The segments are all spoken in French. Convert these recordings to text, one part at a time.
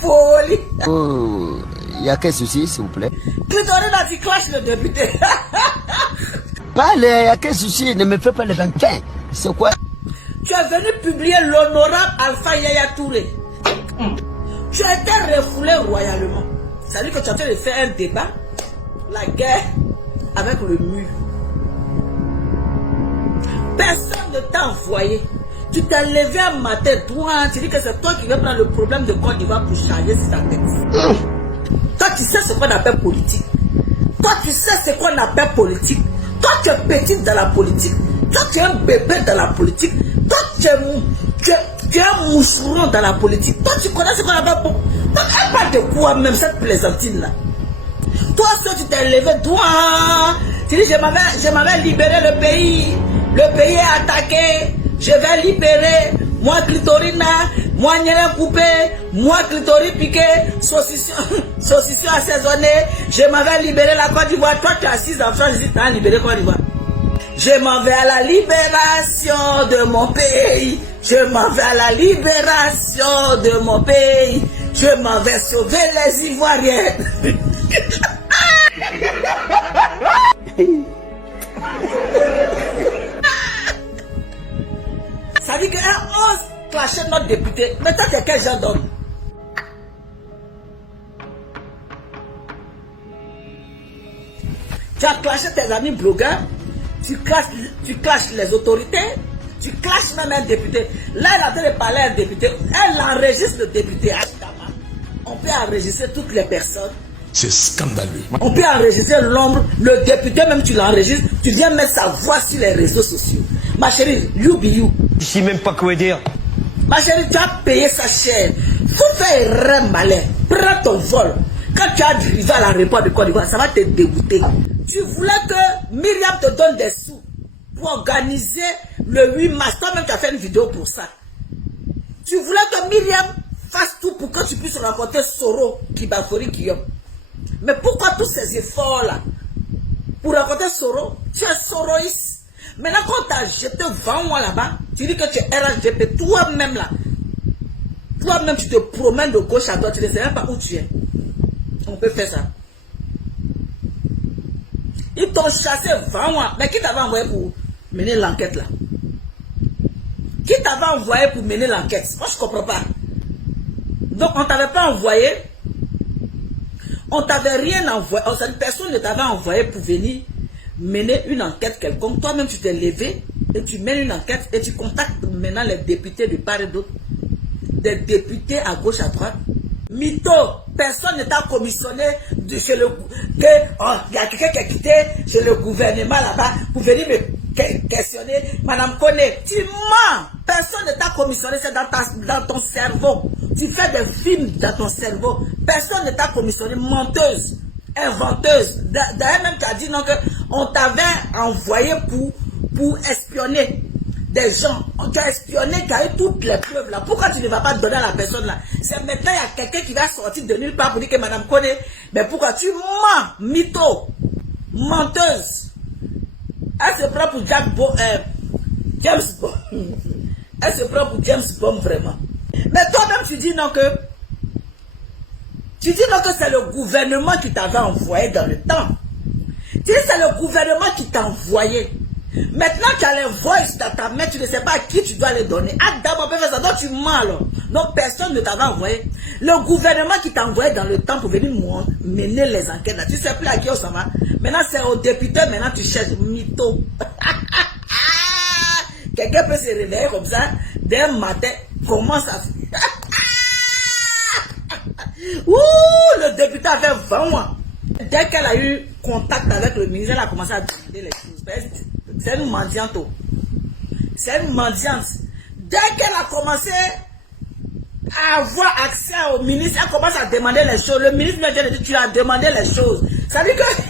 Folie. Oh, il y a quel souci, s'il vous plaît? Clitoris là, tu clashes le député. Parle, il y a quel souci? Ne me fais pas le 25. C'est quoi? Tu es venu publier l'honorable Alpha Yaya Touré. Tu as été refoulé royalement. Ça veut dire que tu as en train de faire un débat, la guerre avec le mur. Personne ne t'a envoyé. Tu t'es levé un matin, toi, tu dis que c'est toi qui vas prendre le problème de Côte d'Ivoire pour changer sa tête. Toi, tu sais ce qu'on appelle politique. Toi, tu sais ce qu'on appelle politique. Toi, tu es petite dans la politique. Toi, tu es un bébé dans la politique. Toi, tu es un moucheron dans la politique. Toi, tu connais ce qu'on appelle politique. Donc, elle parle de quoi même, cette plaisantine-là? Toi, tu t'es levé, toi, tu dis, je m'avais libéré le pays. Le pays est attaqué. Je vais libérer. Moi, clitorina. Moi, Nyelen coupé. Moi, clitoris piqué. Saucisson assaisonné. Je m'avais libéré la Côte d'Ivoire. Toi, tu es assise en France. Je dis, tu as libéré Côte d'Ivoire. Je m'en vais à la libération de mon pays. Je m'en vais à la libération de mon pays. Je m'en vais sauver les Ivoiriens. Ça dit qu'un 11 clashait notre député. Mais toi, t'es quel genre d'homme? Tu as clashé tes amis blogueurs. Tu clashes les autorités. Tu clashes même un député. Là, elle a en train de parler à un député. Elle enregistre le député. On peut enregistrer toutes les personnes. C'est scandaleux. On peut enregistrer l'ombre. Le député, même tu l'enregistres. Tu viens mettre sa voix sur les réseaux sociaux. Ma chérie, you be you. Je sais même pas quoi dire. Ma chérie, tu as payé sa chair. Faut faire un malin. Prends ton vol. Quand tu arrives à l'aéroport de Côte d'Ivoire, ça va te dégoûter. Tu voulais que Myriam te donne des sous pour organiser le 8 mars. Toi-même, tu as fait une vidéo pour ça. Tu voulais que Myriam fasse tout pour que tu puisses rencontrer Soro, Kibafori, Guillaume. Mais pourquoi tous ces efforts-là? Pour rencontrer Soro, tu es soroïste. Maintenant, quand tu as jeté 20 mois là-bas, tu dis que tu es RHGP. Toi-même là, toi-même tu te promènes de gauche à droite, tu ne sais même pas où tu es. On peut faire ça. Ils t'ont chassé 20 mois. Mais qui t'avait envoyé pour mener l'enquête là? Qui t'avait envoyé pour mener l'enquête? Moi, je ne comprends pas. Donc, on ne t'avait pas envoyé. On ne t'avait rien envoyé. Personne ne t'avait envoyé pour venir mener une enquête quelconque. Toi-même, tu t'es levé et tu mènes une enquête et tu contactes maintenant les députés de part et d'autre. Des députés à gauche, à droite. Mytho, personne ne t'a commissionné chez le... Il y a quelqu'un qui a quitté chez le gouvernement là-bas pour venir me questionner. Madame Koné, tu mens. Personne ne t'a commissionné, c'est dans ton cerveau. Tu fais des films dans ton cerveau. Personne ne t'a commissionné, menteuse, inventeuse. D'ailleurs même tu as dit non que on t'avait envoyé pour espionner des gens. Tu as espionné, tu as eu toutes les preuves là. Pourquoi tu ne vas pas donner à la personne là? C'est maintenant il y a quelqu'un qui va sortir de nulle part pour dire que Madame connaît. Mais pourquoi tu mens, mytho, menteuse? Elle se prend pour James Bond. Elle se prend pour James Bond vraiment. Mais toi-même tu dis non que c'est le gouvernement qui t'avait envoyé dans le temps. Tu dis c'est le gouvernement qui t'a envoyé. Maintenant tu as les voices dans ta main, tu ne sais pas à qui tu dois les donner. Adam, on peut faire ça, donc tu mens alors. Donc personne ne t'avait envoyé. Le gouvernement qui t'a envoyé dans le temps pour venir mener les enquêtes. Là. Tu ne sais plus à qui on s'en va. Maintenant c'est au député, maintenant tu cherches mytho. Quelqu'un peut se réveiller comme ça, d'un matin, comment ça fait? Ouh, le député avait 20 mois. Dès qu'elle a eu contact avec le ministre, elle a commencé à demander les choses. C'est une mendiante. C'est une mendiante. Dès qu'elle a commencé à avoir accès au ministre, elle commence à demander les choses. Le ministre lui a dit, tu as demandé les choses. Ça veut dire que...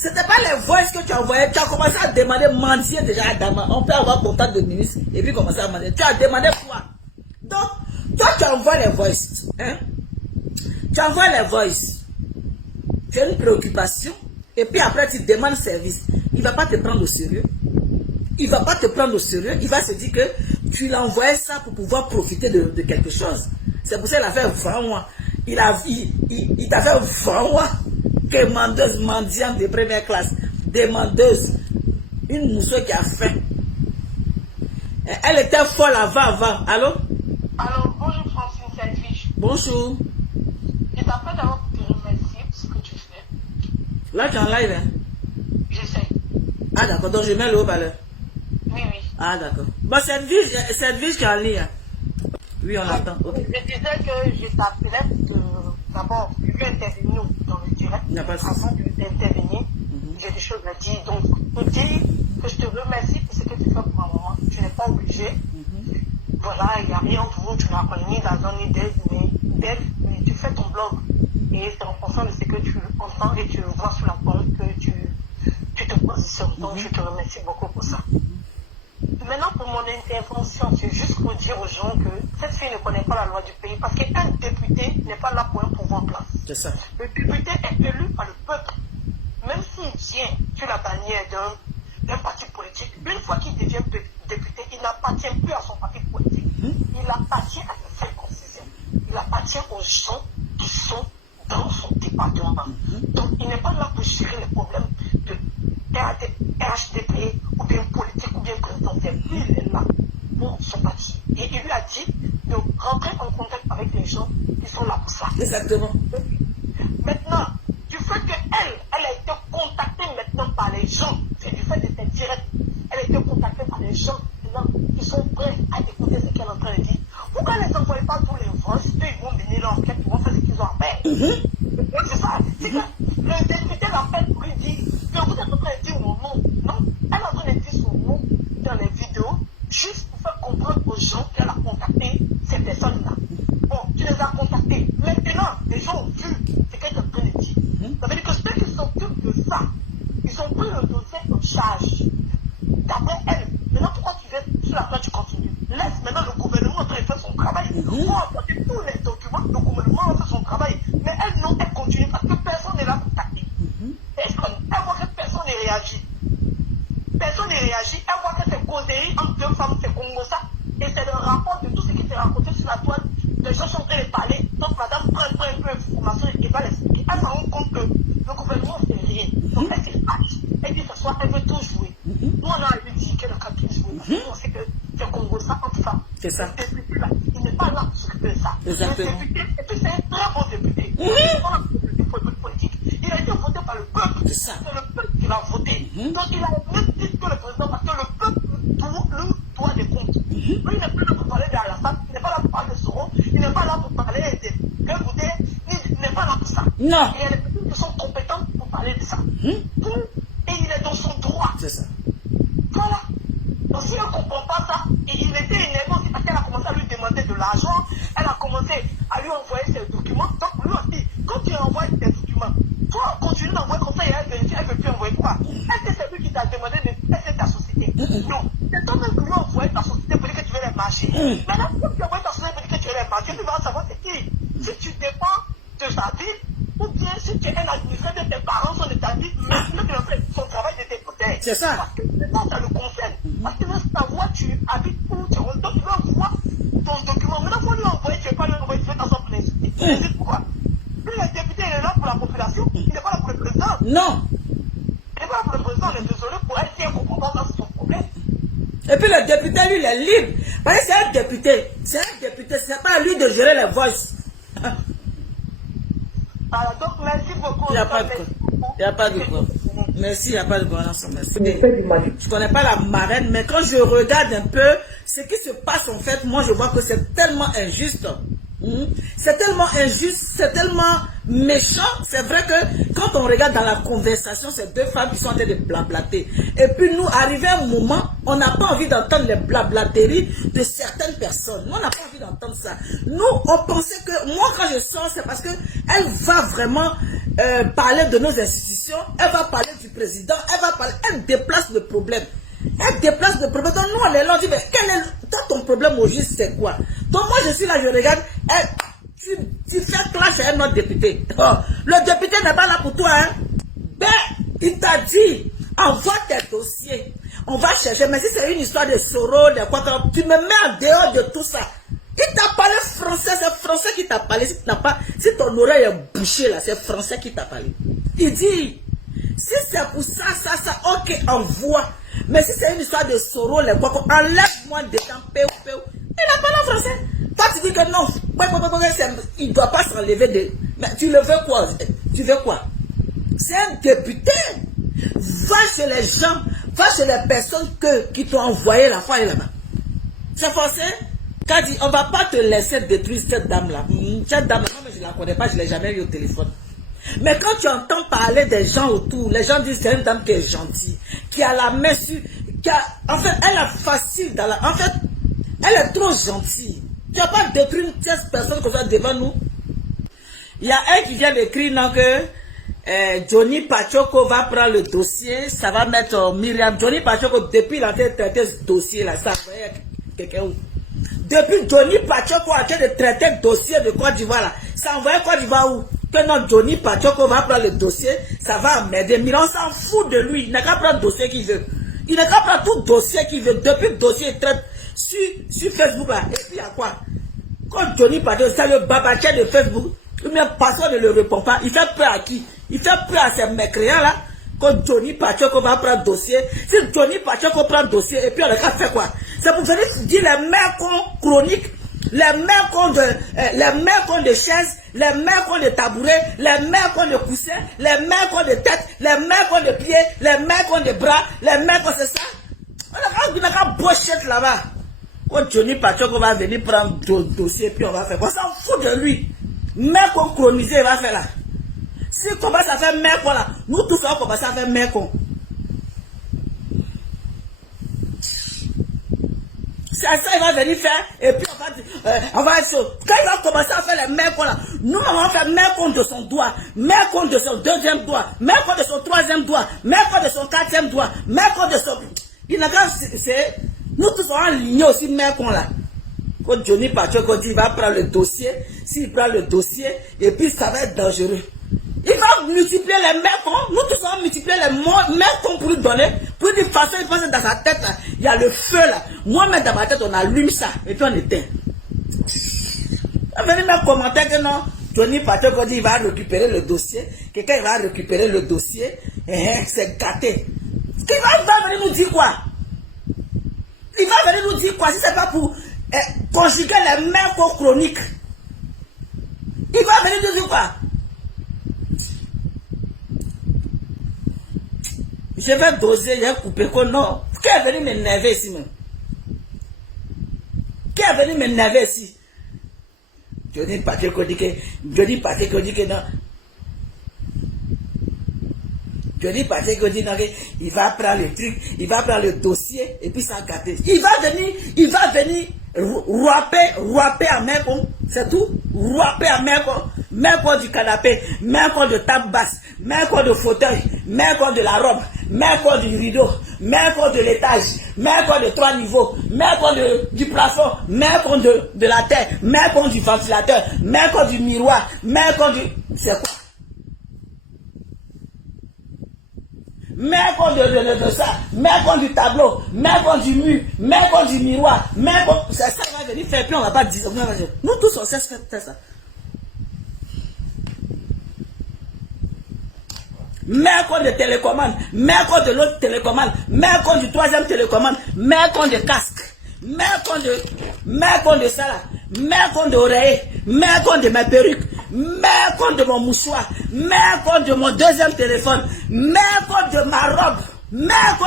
C'était pas les voices que tu as envoyées. Tu as commencé à demander, mendier déjà à Dama. On peut avoir contact de ministre et puis commencer à demander. Tu as demandé quoi? Donc, toi tu envoies les voices. Hein? Tu envoies les voices. Tu as une préoccupation et puis après tu demandes service, il ne va pas te prendre au sérieux. Il ne va pas te prendre au sérieux. Il va se dire que tu l'as envoyé ça pour pouvoir profiter de quelque chose. C'est pour ça qu'il a fait 20 mois. Il t'a fait 20 mois. Demandeuse mendiante de première classe. Demandeuse. Une mousseau qui a faim. Elle était folle avant. Allô? Alors, bonjour Francine Selfish. Bonjour. Je t'appelle d'abord pour te remercier pour ce que tu fais. Là, tu es en live, hein? J'essaie. Ah, d'accord. Donc, je mets le haut-parleur. Oui. Ah, d'accord. Bon, c'est une vie qui est en ligne. Oui, on l'attend. Okay. Je disais que je t'appelais d'abord, je vais intervenir dans le direct. Il n'y a pas de souci. Avant d'intervenir, j'ai des choses à dire. Donc, pour dire que je te remercie pour ce que tu fais pour un moment. Tu n'es pas obligé. Voilà, il n'y a rien entre vous. Tu n'as pas ni d'argent ni d'aide, mais tu fais ton blog. Et c'est en fonction de ce que tu entends et tu vois sur la parole que tu te positionnes. Donc, je te remercie beaucoup pour ça. Maintenant, pour mon intervention, c'est juste pour dire aux gens que cette fille ne connaît pas la loi du pays parce qu'un député n'est pas là pour un pouvoir en place. C'est ça. Le député est élu par le peuple. Même s'il tient sur la bannière d'un parti politique, une fois qu'il devient député, il n'appartient plus à son parti politique. Il appartient à sa circoncision. Il appartient aux gens qui sont dans son département. Donc, il n'est pas là pour gérer les problèmes de RHDP ou bien politique ou bien présidentiel. Lui, il est là pour son parti. Et il lui a dit de rentrer en contact avec les gens qui sont là pour ça. Exactement. Maintenant, du fait qu'elle a été contactée maintenant par les gens, c'est du fait de cette direct, elle a été contactée par les gens qui sont prêts à écouter ce qu'elle est en train de dire. Pourquoi ne les envoyez pas tous les voix? Ils vont venir l'enquête, ils vont faire ce qu'ils ont à faire. C'est ça. C'est que le député l'appelle pour lui dire que vous êtes en train de dire mon nom. Non, elle est en train de dire son nom dans les vidéos, juste pour faire comprendre aux gens qu'elle a contacté ces personnes-là. Bon, tu les as contactés. Maintenant, les gens ont vu ce qu'elle est en train de dire. Ça veut dire que ceux qui s'occupent de ça, ils ont pris le dossier en charge. D'après elle, maintenant pourquoi tu viens sur la place, tu continues? Laisse maintenant le gouvernement en train de faire son travail. Pour apporter tous les documents, le gouvernement va faire son travail. Mais elle non, elle continue parce que personne n'est là pour taper. Elle voit que personne ne réagit. Personne ne réagit. Elle voit que c'est causerie entre deux femmes, c'est Congo ça. Et c'est le rapport de tout ce qui s'est raconté sur la toile. Les gens sont en train de parler. Donc madame prend un peu d'informations et va l'expliquer. Elle se rend compte que le gouvernement ne fait rien. Donc elle s'efface. Elle dit que ce soir, elle veut tout jouer. Nous, on a lui dit qu'elle n'a qu'à tout jouer. Parce que nous, on sait que c'est Congo ça entre femmes. C'est ça. Le député là, il n'est pas là pour s'occuper de ça. Exactement. Le député, et puis c'est un très bon député. Il n'est pas là pour le politique. Il a été voté par le peuple. C'est ça. C'est le peuple qui l'a voté. Donc il a même dit que le président, parce que le peuple doit des comptes. Lui, il n'est pas là pour parler d'Alassane, il n'est pas là pour parler de Soro, il n'est pas là pour parler de Goudé, il n'est pas là pour ça. Non. Il y a des personnes qui sont compétentes pour parler de ça. Et il est dans son droit. C'est ça. Voilà. Donc si elle ne comprend pas ça, et il était énervé aussi parce qu'elle a commencé à lui demander de l'argent, elle a commencé à lui envoyer ses documents. Donc lui aussi, quand tu envoies tes documents, toi continue d'envoyer comme ça et elle vérifie, elle ne veut plus envoyer quoi? Est-ce que c'est lui qui t'a demandé de laisser ta société? Non. C'est toi-même qui lui as envoyé ta société pour dire que tu veux les marcher. Maintenant, quand tu envoies ta société pour dire que tu veux les marcher, tu vas savoir c'est qui. Si tu dépends de sa vie, ou bien si tu es un administrateur de tes parents sont de ta vie, maintenant tu as fait son travail de député. C'est ça. Parce que maintenant ça le concerne. Parce que dans ta voix, tu habites où tu es. Donc tu veux voir ton document. Maintenant, il faut lui envoyer, tu ne veux pas lui envoyer, tu veux t'en sortir. C'est pourquoi? Lui, le député, il est là pour la population, il n'est pas là pour le président. Non. Il n'est pas là pour le président, on est désolé pour elle, si elle ne comprend pas, c'est son problème. Et puis le député, lui, il est libre. Parce que c'est un député. C'est un député. C'est pas à lui de gérer les voices. Alors, donc, merci beaucoup. Il n'y a pas de quoi. Il n'y a pas de quoi. Merci, il n'y a pas de quoi. Merci. Je ne connais pas la marraine, mais quand je regarde un peu ce qui se passe, en fait, moi, je vois que c'est tellement injuste. C'est tellement injuste, c'est tellement méchant. C'est vrai que quand on regarde dans la conversation, ces deux femmes qui sont en train de blablater. Et puis nous, arrivé un moment, on n'a pas envie d'entendre les blablateries de certaines personnes. Nous, on n'a pas envie d'entendre ça. Nous, on pensait que, moi quand je sors, c'est parce qu'elle va vraiment parler de nos institutions, elle va parler du président, elle déplace le problème. Elle déplace le problème. Donc nous, on est là, on dit, mais quel est toi, ton problème au juste, c'est quoi? Donc moi, je suis là, je regarde, tu fais clash à un autre député. Oh, le député n'est pas là pour toi, hein? Ben, Il t'a dit, envoie tes dossiers. On va chercher. Mais si c'est une histoire de Soro, de quoi, tu me mets en dehors de tout ça. Il t'a parlé français, c'est français qui t'a parlé. Si ton oreille est bouchée là, c'est français qui t'a parlé. Il dit, si c'est pour ça, ok, envoie. Mais si c'est une histoire de Soro, les quoi, enlève-moi dedans, peu. Il a parlé en français. Toi, tu dis que non, il ne doit pas s'enlever de... Mais tu le veux quoi? Tu veux quoi? C'est un député. Va chez les gens, va chez les personnes qui t'ont envoyé la fois là-bas. C'est forcé. Quand dit, on ne va pas te laisser détruire cette dame-là. Cette dame-là, moi, je ne la connais pas, je ne l'ai jamais eu au téléphone. Mais quand tu entends parler des gens autour, les gens disent c'est une dame qui est gentille, qui a la main sur... en fait, elle est facile dans la... En fait, elle est trop gentille. Tu n'as pas détruit une tierce personne comme ça devant nous. Il y a un qui vient d'écrire non, que Johnny Pachoko va prendre le dossier, ça va mettre Myriam. Johnny Pachoko, depuis il a traité ce dossier là, ça envoyait quelqu'un où? Depuis Johnny Pachoko a traité de traiter le dossier de Côte d'Ivoire là, ça envoyait Côte d'Ivoire où? Que non, Johnny Pachoko va prendre le dossier, ça va m'aider. Mais on s'en fout de lui, il n'a qu'à prendre le dossier qu'il veut. Il n'a qu'à prendre tout dossier qu'il veut. Depuis le dossier, il traite sur Facebook là. Et puis il y a quoi? Quand Johnny Pachoko, c'est le babatier de Facebook. Même personne ne le répond pas. Il fait peur à qui? Il fait peur à ces mécréants là. Quand Johnny Pachoko va prendre dossier. Si Johnny Pachoko prend dossier et puis on a fait quoi? C'est pour venir dire les mains chroniques, les mains de chaises, les mains de tabouret, les mains de coussin, les mains de tête, les mains de pied, les mains de bras, les mains c'est ça. On a qu'à bochette là-bas. Quand Johnny Pachoko va venir prendre dossier puis on va faire quoi? On s'en fout de lui. Mais qu'on chronisé, il va faire là. Si on commence à faire mec là, nous tous on commence à faire mec. C'est ça il va venir faire et puis on va quand il va commencer à faire les mecs là, nous on va faire mec de son doigt, mec de son deuxième doigt, mec de son troisième doigt, mec de son quatrième doigt, mec de son... Il n'a qu'à... Nous tous on va aligner aussi mec là. Quand Johnny Pachoko dit il va prendre le dossier, s'il prend le dossier, et puis ça va être dangereux. Il va multiplier les mecs, nous tous allons multiplier les mecs pour lui donner, pour une façon, il pense dans sa tête, là, il y a le feu là. Moi-même dans ma tête, on allume ça, et puis on éteint. On va venir me commenter que non, Johnny Pachoko dit il va récupérer le dossier, quelqu'un va récupérer le dossier, c'est gâté. Il va venir nous dire quoi? Il va venir nous dire quoi si c'est pas pour conjuguer les mêmes chroniques? Il va venir nous dire quoi? Je vais doser, je vais couper quoi? Non. Qui est venu m'énerver ici même? Qui est venu m'énerver ici? Johnny Pachoko dit que non. Johnny Pachoko dit non, il va prendre le truc, il va prendre le dossier et puis ça a gâté. Il va venir rouaper à Mekon, c'est tout. Rouaper à Mekon du canapé, Mekon de table basse, Mekon de fauteuil, Mekon de la robe, Mekon du rideau, Mekon de l'étage, Mekon de 3 niveaux, Mekon du plafond, Mekon de la terre, Mekon du ventilateur, Mekon du miroir, Mekon du... C'est quoi? Mec de ça, mec du tableau, mec du mur, mec du miroir, c'est ça il va venir faire, puis on va pas dire, nous tous on sait faire ça. Mec de télécommande, mec de l'autre télécommande, mec du troisième télécommande, mec de casque, mec de ça là, mec d'oreiller, mec de ma perruque, mec de mon mouchoir, mec de mon deuxième téléphone, mec de ma robe, mec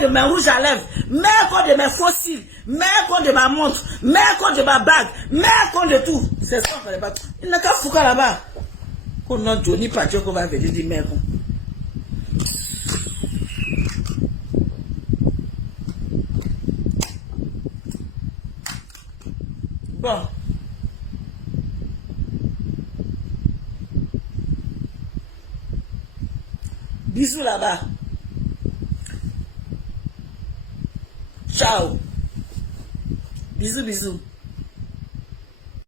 de mes rouges à lèvres, mec de mes fossiles, mec de ma montre, mec de ma bague, mec de tout. C'est ça qu'on ne pas. Il n'a qu'à foutre là-bas. Qu'on a Johnny Pachoko va venir dire mec. Bon. Bisous là-bas. Ciao. Bisous, bisous.